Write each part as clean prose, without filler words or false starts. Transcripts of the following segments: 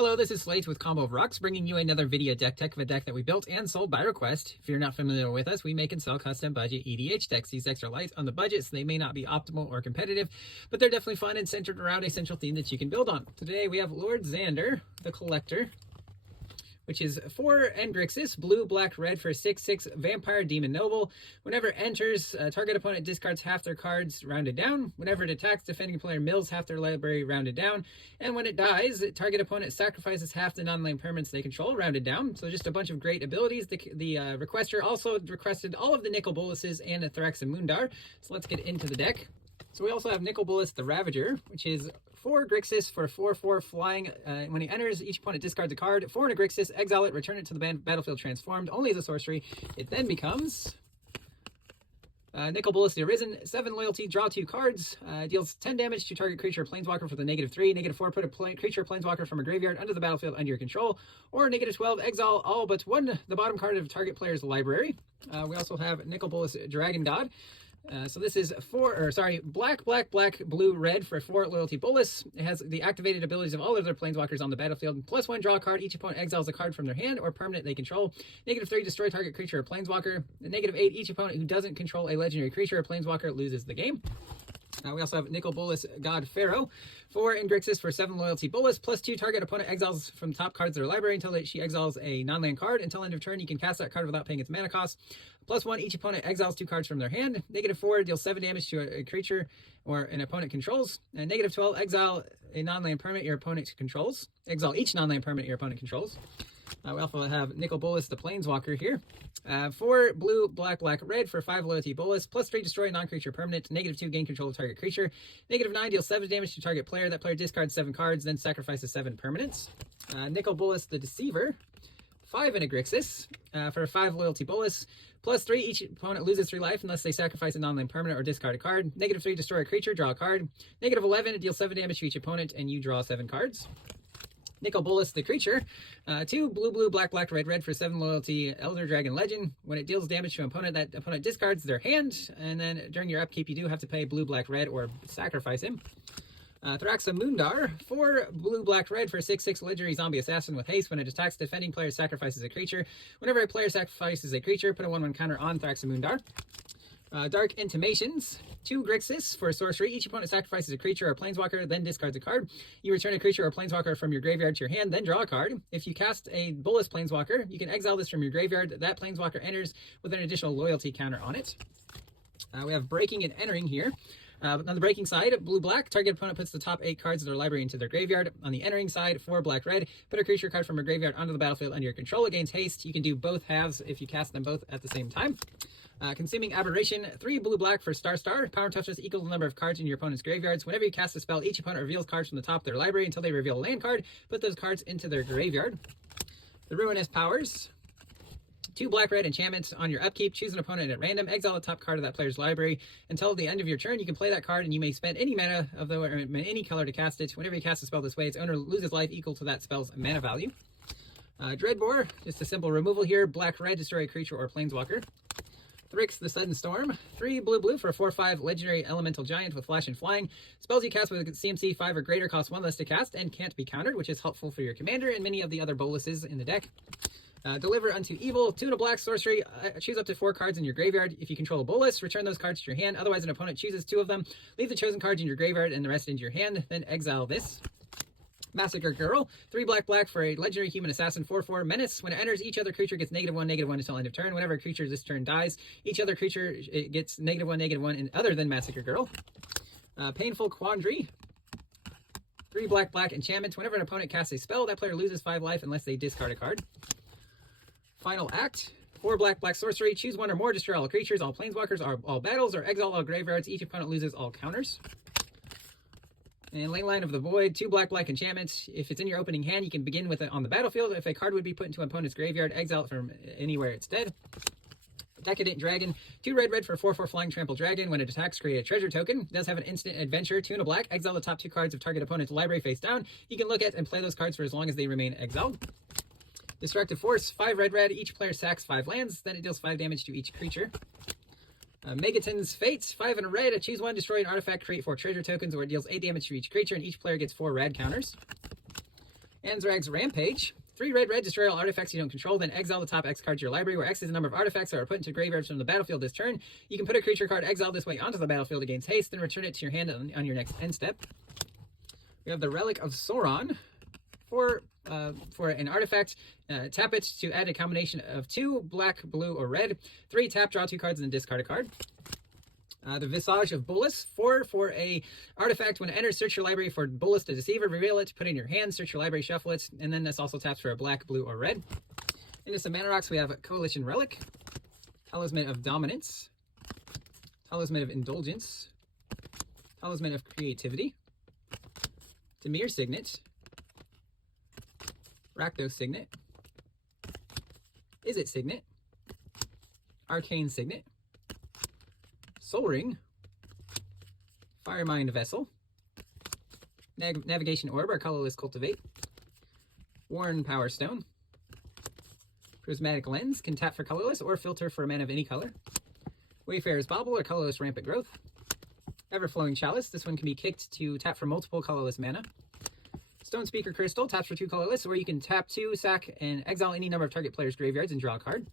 Hello, this is Slate with Combo of Rocks, bringing you another video deck tech of a deck that we built and sold by request. If you're not familiar with us, we make and sell custom budget EDH decks. These decks are light on the budget, so they may not be optimal or competitive, but they're definitely fun and centered around a central theme that you can build on. Today we have Lord Xander, the Collector, which is 4 Grixis, blue, black, red for 6/6 Vampire Demon Noble. Whenever it enters, target opponent discards half their cards rounded down. Whenever it attacks, defending player mills half their library rounded down. And when it dies, target opponent sacrifices half the non-land permanents they control rounded down. So just a bunch of great abilities. The requester also requested all of the Nicol Bolases and the Thraximundar. So let's get into the deck. So we also have Nicol Bolas the Ravager, which is 4 Grixis for 4/4 flying. When he enters, each opponent discards a card. 4 Grixis, exile it, return it to the battlefield transformed, only as a sorcery. It then becomes Nicol Bolas the Arisen, 7 loyalty, draw 2 cards, deals 10 damage to target creature or planeswalker for the -3. -4, put a creature or planeswalker from a graveyard under the battlefield under your control. Or -12, exile all but one, the bottom card of target player's library. We also have Nicol Bolas Dragon God. So this is black, blue, red for 4 loyalty Bolas. It has the activated abilities of all of their planeswalkers on the battlefield. +1, draw a card. Each opponent exiles a card from their hand or permanent they control. -3, destroy target creature or planeswalker. -8, each opponent who doesn't control a legendary creature or planeswalker loses the game. We also have Nicol Bolas God Pharaoh, 4 Grixis for 7 loyalty Bolas, +2, target opponent exiles from top cards of their library until she exiles a non-land card. Until end of turn, you can cast that card without paying its mana cost. +1, each opponent exiles 2 cards from their hand. -4, deals 7 damage to a creature or an opponent controls. And -12, exile a non-land permanent your opponent controls. Exile each non-land permanent your opponent controls. We also have Nicol Bolas the Planeswalker here. 4 blue, black, red for 5 loyalty Bolas, +3, destroy a non-creature permanent. -2, gain control of target creature. -9, deal 7 damage to target player. That player discards 7 cards, then sacrifices 7 permanents. Nicol Bolas the Deceiver, 5 Grixis for 5 loyalty Bolas, +3, each opponent loses 3 life unless they sacrifice a non-land permanent or discard a card. -3, destroy a creature, draw a card. -11, it deals 7 damage to each opponent, and you draw 7 cards. Nicol Bolas the Creature, 2 blue, black, red for 7 loyalty Elder Dragon Legend. When it deals damage to an opponent, that opponent discards their hand, and then during your upkeep, you do have to pay blue, black, red, or sacrifice him. Thraximundar, 4 blue, black, red for 6/6 legendary zombie assassin with haste. When it attacks, defending player sacrifices a creature. Whenever a player sacrifices a creature, put a 1/1 counter on Thraximundar. Dark Intimations, 2 Grixis for sorcery. Each opponent sacrifices a creature or planeswalker, then discards a card. You return a creature or planeswalker from your graveyard to your hand, then draw a card. If you cast a Bolas planeswalker, you can exile this from your graveyard. That planeswalker enters with an additional loyalty counter on it. We have Breaking and Entering here. On the breaking side, blue-black, target opponent puts the top 8 cards of their library into their graveyard. On the entering side, 4 black-red, put a creature card from a graveyard onto the battlefield under your control. It gains haste. You can do both halves if you cast them both at the same time. Consuming Aberration, 3 blue-black for star. Power toughness equals the number of cards in your opponent's graveyards. Whenever you cast a spell, each opponent reveals cards from the top of their library until they reveal a land card. Put those cards into their graveyard. The Ruinous Powers, 2 black-red enchantments. On your upkeep, choose an opponent at random. Exile the top card of that player's library. Until the end of your turn, you can play that card, and you may spend any mana of any color to cast it. Whenever you cast a spell this way, its owner loses life equal to that spell's mana value. Dreadbore, just a simple removal here. Black-red, destroy a creature or planeswalker. Thrix the Sudden Storm, 3 blue for 4/5 legendary elemental giant with flash and flying. Spells you cast with a CMC 5 or greater cost 1 less to cast and can't be countered, which is helpful for your commander and many of the other Bolases in the deck. Deliver Unto Evil, 2 black sorcery. Choose up to 4 cards in your graveyard. If you control a Bolas, return those cards to your hand. Otherwise, an opponent chooses 2 of them. Leave the chosen cards in your graveyard and the rest into your hand. Then exile this. Massacre Girl, 3 black for a legendary human assassin, 4/4 menace. When it enters, each other creature gets -1/-1 until end of turn. Whenever a creature this turn dies, each other creature gets -1/-1 and other than Massacre Girl. Painful Quandary, 3 black enchantments. Whenever an opponent casts a spell, that player loses 5 life unless they discard a card. Final Act, 4 black sorcery. Choose 1 or more, destroy all creatures, all planeswalkers, all battles, or exile all graveyards. Each opponent loses all counters. And Ley Line of the Void, 2 black enchantments. If it's in your opening hand, you can begin with it on the battlefield. If a card would be put into an opponent's graveyard, exile it from anywhere it's dead. Decadent Dragon, 2 red for 4/4 flying trample dragon. When it attacks, create a treasure token. It does have an instant adventure, 2 black. Exile the top 2 cards of target opponent's library face down. You can look at and play those cards for as long as they remain exiled. Destructive Force, 5 red. Each player sacks 5 lands. Then it deals 5 damage to each creature. Megaton's Fate, 5 and a red. Choose 1, destroy an artifact, create 4 treasure tokens, or it deals 8 damage to each creature, and each player gets 4 rad counters. Anzrag's Rampage. 3 red, destroy all artifacts you don't control, then exile the top X cards of your library, where X is the number of artifacts that are put into graveyards from the battlefield this turn. You can put a creature card exiled this way onto the battlefield against haste, then return it to your hand on your next end step. We have the Relic of Sauron. For an artifact, tap it to add a combination of 2, black, blue, or red. 3, tap, draw 2 cards, and then discard a card. The Visage of Bolas. 4, for a artifact, when it enters, search your library for Bolas the Deceiver, reveal it, put it in your hand, search your library, shuffle it, and then this also taps for a black, blue, or red. Into some mana rocks, we have Coalition Relic, Talisman of Dominance, Talisman of Indulgence, Talisman of Creativity, Dimir Signet, Rakdos Signet, Izzet Signet, Arcane Signet, Soul Ring, Firemind Vessel, Navigation Orb, or Colorless Cultivate, Worn Power Stone, Prismatic Lens, can tap for colorless or filter for a mana of any color, Wayfarer's Bauble, or Colorless Rampant Growth, Everflowing Chalice, this one can be kicked to tap for multiple colorless mana, Stone Speaker Crystal, taps for 2 colorless, or you can tap 2, sack, and exile any number of target players' graveyards and draw a card.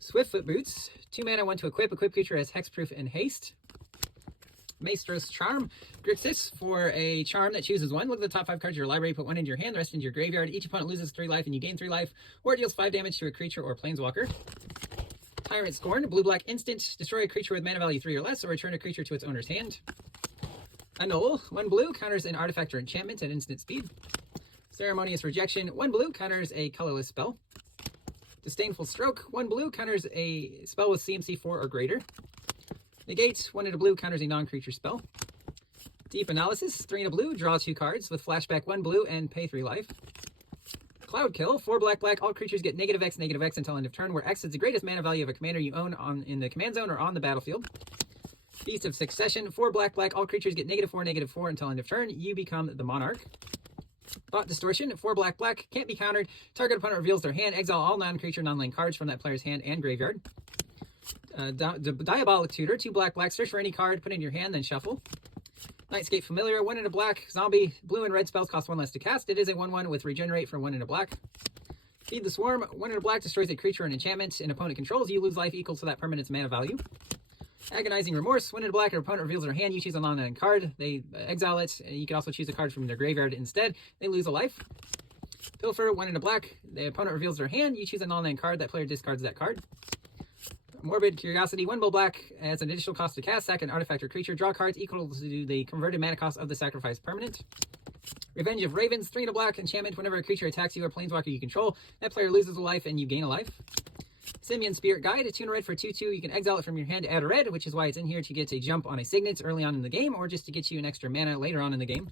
Swiftfoot Boots, 2 mana, 1 to equip. Equip creature has hexproof and haste. Maestro's Charm, Grixis, for a charm that chooses 1. Look at the top 5 cards of your library, put 1 into your hand, the rest into your graveyard. Each opponent loses 3 life and you gain 3 life, or it deals 5 damage to a creature or planeswalker. Tyrant Scorn, blue-black instant, destroy a creature with mana value 3 or less, or return a creature to its owner's hand. Annul, 1 blue, counters an artifact or enchantment at instant speed. Ceremonious Rejection, 1 blue, counters a colorless spell. Disdainful Stroke, 1 blue, counters a spell with CMC 4 or greater. Negate, 1 and a blue, counters a non-creature spell. Deep Analysis, 3 and a blue, draw 2 cards with flashback 1 blue and pay 3 life. Cloud Kill, 4 black, all creatures get -X until end of turn, where X is the greatest mana value of a commander you own in the command zone or on the battlefield. Feast of Succession, 4 black, all creatures get -4 until end of turn, you become the monarch. Thought Distortion, 4 black, can't be countered. Target opponent reveals their hand. Exile all non-creature, non-land cards from that player's hand and graveyard. Diabolic Tutor, 2 black, search for any card, put it in your hand, then shuffle. Nightscape Familiar, 1 and a black, zombie, blue and red spells cost 1 less to cast. It is a 1/1 with regenerate for 1 and a black. Feed the Swarm, 1 and a black, destroys a creature or an enchantment an opponent controls. You lose life equal to that permanent's mana value. Agonizing Remorse, 1 and a black, your opponent reveals their hand, you choose a non-land card, they exile it, you can also choose a card from their graveyard instead, they lose a life. Pilfer, 1 and a black, the opponent reveals their hand, you choose a non-land card, that player discards that card. Morbid Curiosity, 1 blue black, as an additional cost to cast, sack an artifact or creature, draw cards equal to the converted mana cost of the sacrificed permanent. Revenge of Ravens, 3 and a black, enchantment, whenever a creature attacks you or planeswalker you control, that player loses a life and you gain a life. Simian Spirit Guide, a 2 and a red for 2/2. You can exile it from your hand to add a red, which is why it's in here to get a jump on a Signet early on in the game, or just to get you an extra mana later on in the game.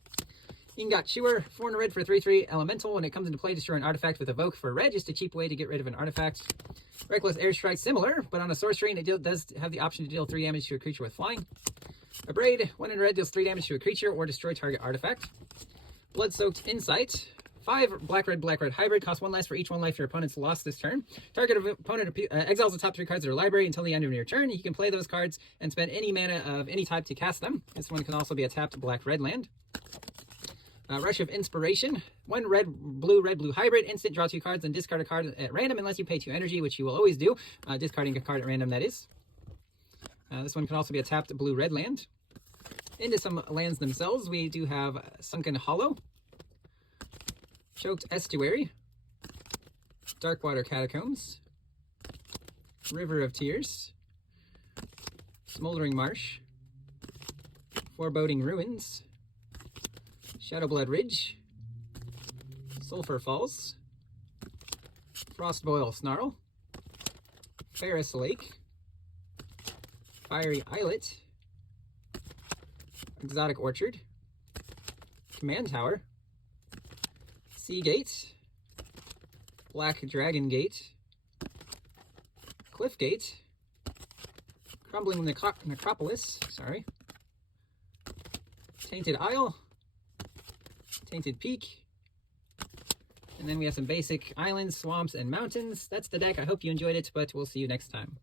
Ingot Chewer, 4 and a red for 3/3 elemental. When it comes into play, destroy an artifact with Evoke for red, just a cheap way to get rid of an artifact. Reckless Airstrike, similar, but on a sorcery, and it does have the option to deal 3 damage to a creature with flying. Abrade, 1 and a red, deals 3 damage to a creature or destroy target artifact. Blood-Soaked Insight, 5 black-red hybrid, costs 1 less for each 1 life your opponent's lost this turn. Target opponent exiles the top 3 cards of their library until the end of your turn. You can play those cards and spend any mana of any type to cast them. This one can also be a tapped black-red land. Rush of Inspiration, 1 red-blue hybrid, instant, draw 2 cards and discard a card at random unless you pay 2 energy, which you will always do. Discarding a card at random, that is. This one can also be a tapped blue-red land. Into some lands themselves, we do have Sunken Hollow, Choked Estuary, Darkwater Catacombs, River of Tears, Smoldering Marsh, Foreboding Ruins, Shadowblood Ridge, Sulphur Falls, Frostboil Snarl, Ferris Lake, Fiery Islet, Exotic Orchard, Command Tower, Sea Gate, Black Dragon Gate, Cliff Gate, Crumbling Necropolis, Tainted Isle, Tainted Peak, and then we have some basic islands, swamps, and mountains. That's the deck. I hope you enjoyed it, but we'll see you next time.